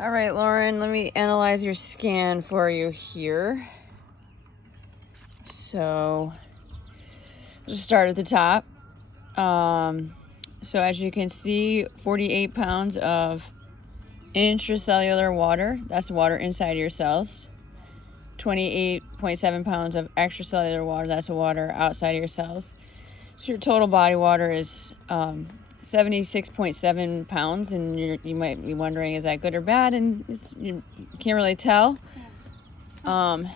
All right, Lauren, let me analyze your scan for you here. So, just start at the top. So as you can see, 48 pounds of intracellular water, that's water inside your cells. 28.7 pounds of extracellular water, that's water outside of your cells. So your total body water is 76.7 pounds, and you might be wondering, is that good or bad? And you can't really tell. But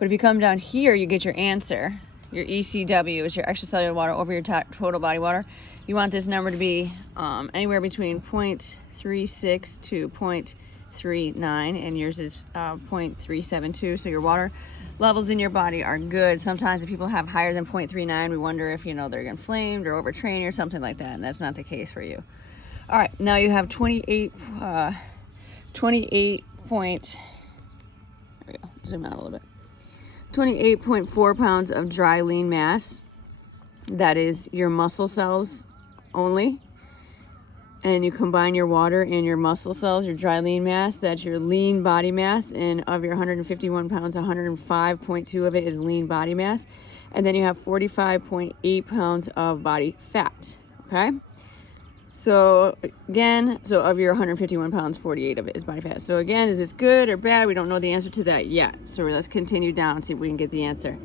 if you come down here, you get your answer. Your ECW is your extracellular water over your total body water. You want this number to be anywhere between 0.36 to 0.39, and yours is 0.372. So your water levels in your body are good. Sometimes if people have higher than 0.39, we wonder if, they're inflamed or overtraining or something like that, and that's not the case for you. All right, now you have 28 point, there we go, zoom out a little bit. 28.4 pounds of dry lean mass. That is your muscle cells only. And you combine your water and your muscle cells, your dry lean mass, that's your lean body mass. And of your 151 pounds, 105.2 of it is lean body mass. And then you have 45.8 pounds of body fat, okay? So again, of your 151 pounds, 48 of it is body fat. So again, is this good or bad? We don't know the answer to that yet. So let's continue down and see if we can get the answer.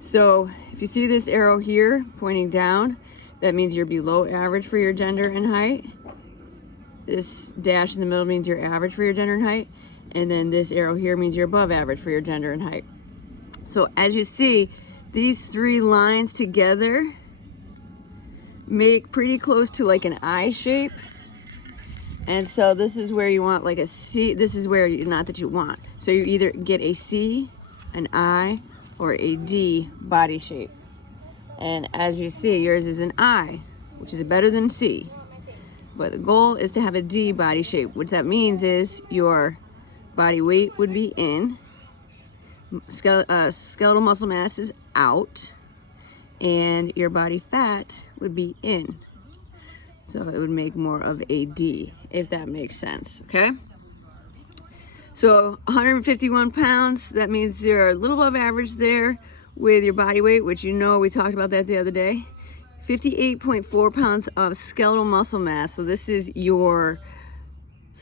So if you see this arrow here pointing down, that means you're below average for your gender and height. This dash in the middle means you're average for your gender and height. And then this arrow here means you're above average for your gender and height. So as you see, these three lines together make pretty close to like an I shape. And so this is where you want like a C. This is where not that you want. So you either get a C, an I, or a D body shape. And as you see, yours is an I, which is better than C. But the goal is to have a D body shape. What that means is your body weight would be in, skeletal muscle mass is out, and your body fat would be in. So it would make more of a D, if that makes sense, okay? So 151 pounds, that means you're a little above average there with your body weight, which we talked about that the other day. 58.4 pounds of skeletal muscle mass. So this is your,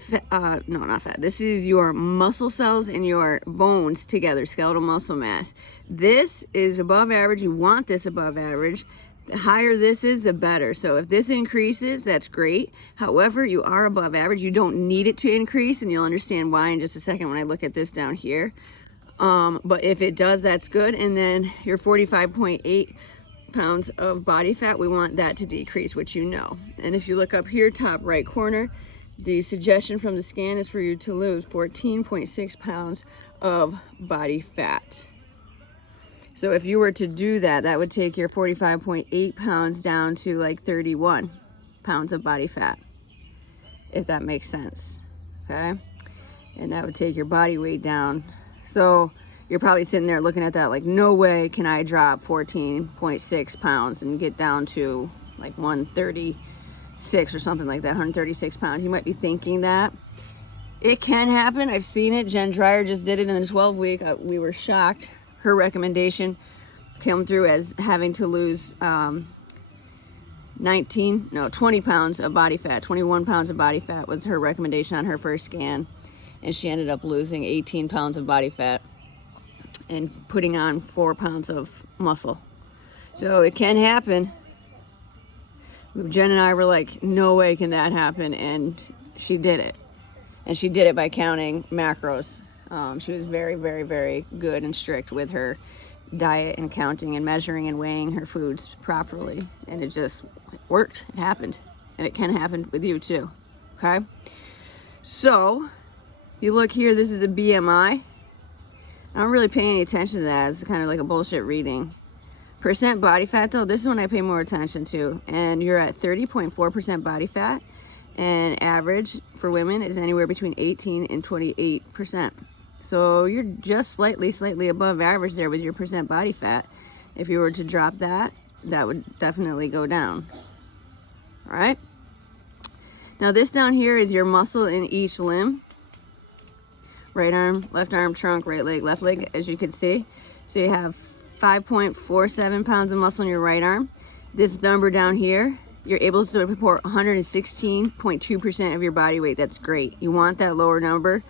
this is your muscle cells and your bones together, skeletal muscle mass. This is above average. You want this above average. The higher this is, the better. So if this increases, that's great. However, you are above average. You don't need it to increase, and you'll understand why in just a second when I look at this down here. But if it does, that's good. And then your 45.8 pounds of body fat, we want that to decrease, which you know. And if you look up here, top right corner, the suggestion from the scan is for you to lose 14.6 pounds of body fat. So if you were to do that, that would take your 45.8 pounds down to like 31 pounds of body fat, if that makes sense, okay? And that would take your body weight down. So you're probably sitting there looking at that like, no way can I drop 14.6 pounds and get down to like 136 or something like that, 136 pounds. You might be thinking that. It can happen. I've seen it. Jen Dreyer just did it in the 12-week. We were shocked. Her recommendation came through as having to lose 20 pounds of body fat. 21 pounds of body fat was her recommendation on her first scan. And she ended up losing 18 pounds of body fat and putting on 4 pounds of muscle. So it can happen. Jen and I were like, no way can that happen. And she did it. And she did it by counting macros. She was very, very, very good and strict with her diet and counting and measuring and weighing her foods properly. And it just worked. It happened. And it can happen with you too. Okay? So, you look here, this is the BMI. I don't really pay any attention to that. It's kind of like a bullshit reading. Percent body fat though, this is one I pay more attention to. And you're at 30.4% body fat. And average for women is anywhere between 18 and 28%. So you're just slightly above average there with your percent body fat. If you were to drop that, that would definitely go down. All right. Now this down here is your muscle in each limb. Right arm, left arm, trunk, right leg, left leg, as you can see. So you have 5.47 pounds of muscle in your right arm. This number down here, you're able to support 116.2% of your body weight. That's great. You want that lower number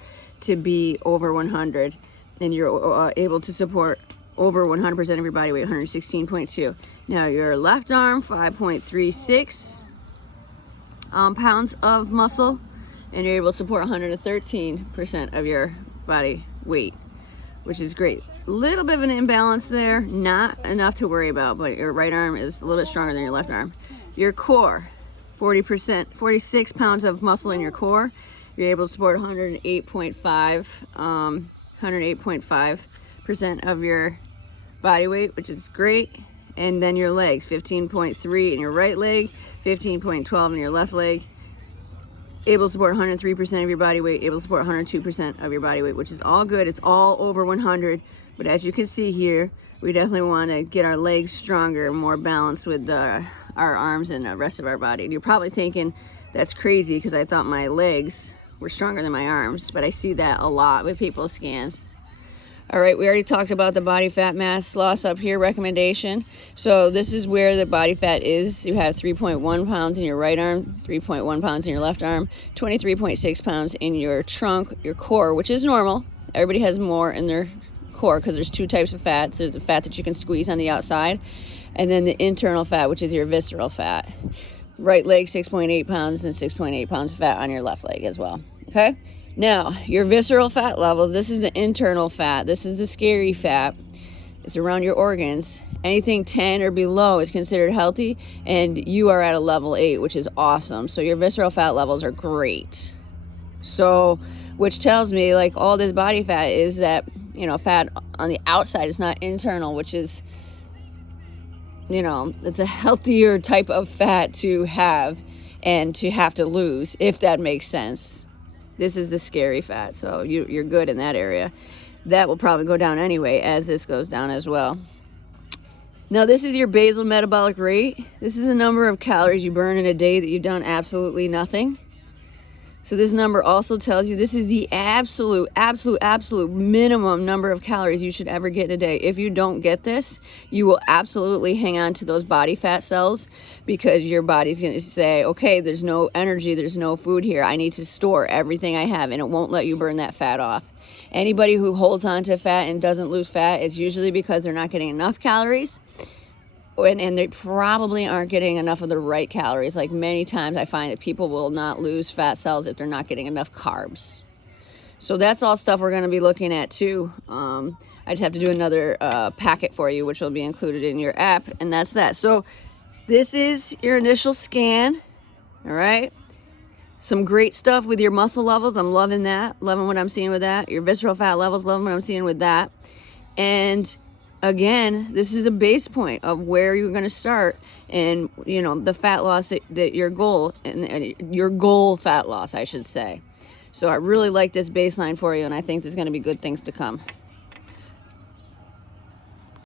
to be over 100, and you're able to support over 100% of your body weight, 116.2. Now your left arm, 5.36 pounds of muscle, and you're able to support 113% of your body weight, which is great. A little bit of an imbalance there, not enough to worry about, but your right arm is a little bit stronger than your left arm. Your core, 46 pounds of muscle in your core. You're able to support 108.5% of your body weight, which is great. And then your legs, 15.3 in your right leg, 15.12 in your left leg. Able to support 103% of your body weight, able to support 102% of your body weight, which is all good. It's all over 100. But as you can see here, we definitely want to get our legs stronger, more balanced with our arms and the rest of our body. And you're probably thinking, that's crazy because I thought my legs were stronger than my arms, but I see that a lot with people's scans. All right, we already talked about the body fat mass loss up here recommendation. So this is where the body fat is. You have 3.1 pounds in your right arm, 3.1 pounds in your left arm, 23.6 pounds in your trunk, your core, which is normal. Everybody has more in their core because there's two types of fats. There's the fat that you can squeeze on the outside, and then the internal fat, which is your visceral fat. Right leg, 6.8 pounds, and 6.8 pounds of fat on your left leg as well. Okay? Now, your visceral fat levels, this is the internal fat. This is the scary fat. It's around your organs. Anything 10 or below is considered healthy, and you are at a level 8, which is awesome. So your visceral fat levels are great. So, which tells me, like, all this body fat is that, you know, fat on the outside is not internal, which is, you know, it's a healthier type of fat to have and to have to lose, if that makes sense. This is the scary fat, so you're good in that area. That will probably go down anyway as this goes down as well. Now this is your basal metabolic rate. This is the number of calories you burn in a day that you've done absolutely nothing. So this number also tells you this is the absolute minimum number of calories you should ever get in a day. If you don't get this, you will absolutely hang on to those body fat cells because your body's going to say, okay, there's no energy, there's no food here. I need to store everything I have, and it won't let you burn that fat off. Anybody who holds on to fat and doesn't lose fat is usually because they're not getting enough calories. And they probably aren't getting enough of the right calories. Like many times I find that people will not lose fat cells if they're not getting enough carbs. So that's all stuff we're going to be looking at too. I just have to do another packet for you, which will be included in your app, and that's that. So this is your initial scan. All right. Some great stuff with your muscle levels. I'm loving that. Loving what I'm seeing with that. Your visceral fat levels, loving what I'm seeing with that. And again, this is a base point of where you're going to start, and you know the fat loss that your goal, and your goal fat loss, I should say. So I really like this baseline for you, and I think there's going to be good things to come.